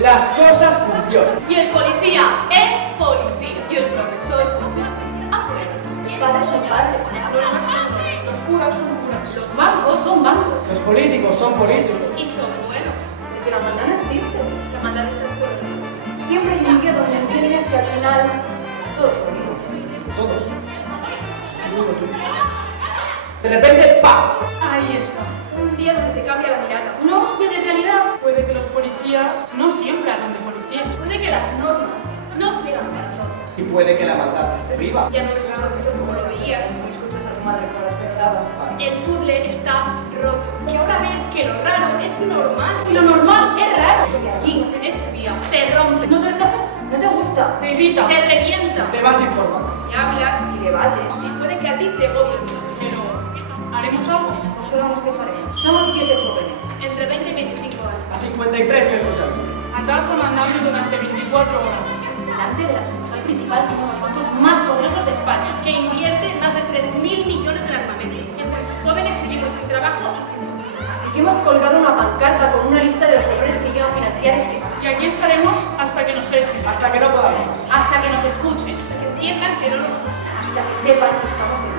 las cosas funcionan. Y el policía es policía. Y el profesor, pues eso, hace. Los padres son padres, las normas son normas. Los curas son curas. Los bancos son bancos. Los políticos son políticos. Y son buenos. Porque la maldad no existe. La maldad está sola. Siempre hay un día donde entiendes que al final todos morimos. Todos. Digo tú. De repente, ¡pam! Ahí está. Un día donde te cambia la mirada. Una hostia de realidad. Puede que los policías no siempre hagan de policía. Puede que las normas no sean para todos. Y puede que la maldad esté viva. Ya no ves al profesor como lo veías y escuchas a tu madre como lo escuchabas. El puzzle está roto. Que ahora ves que lo raro es normal. Y lo normal es raro. Porque allí En ese día te rompe. ¿No sabes qué hacer? no te gusta. Te irrita. Te revienta. Te vas informando. Y hablas. Y debates. Y puede que a ti te agobie el mundo. Pero, ¿haremos algo? No solo nos quejaremos. Somos 7 jóvenes. Entre 20 y 25 años. A 53 metros de altura. A casa mandando durante 24 horas. Delante de la sucursal principal de uno de los bancos más poderosos de España, que invierte más de 3.000 millones en armamento. Entre sus jóvenes seguimos sin trabajo y sin futuro. Así que hemos colgado una pancarta con una lista de los errores que llegan a financiar este. Y aquí estaremos hasta que nos echen. Hasta que no podamos más. Hasta que nos escuchen. Hasta que Entiendan que no nos gusta. hasta que sepan que estamos en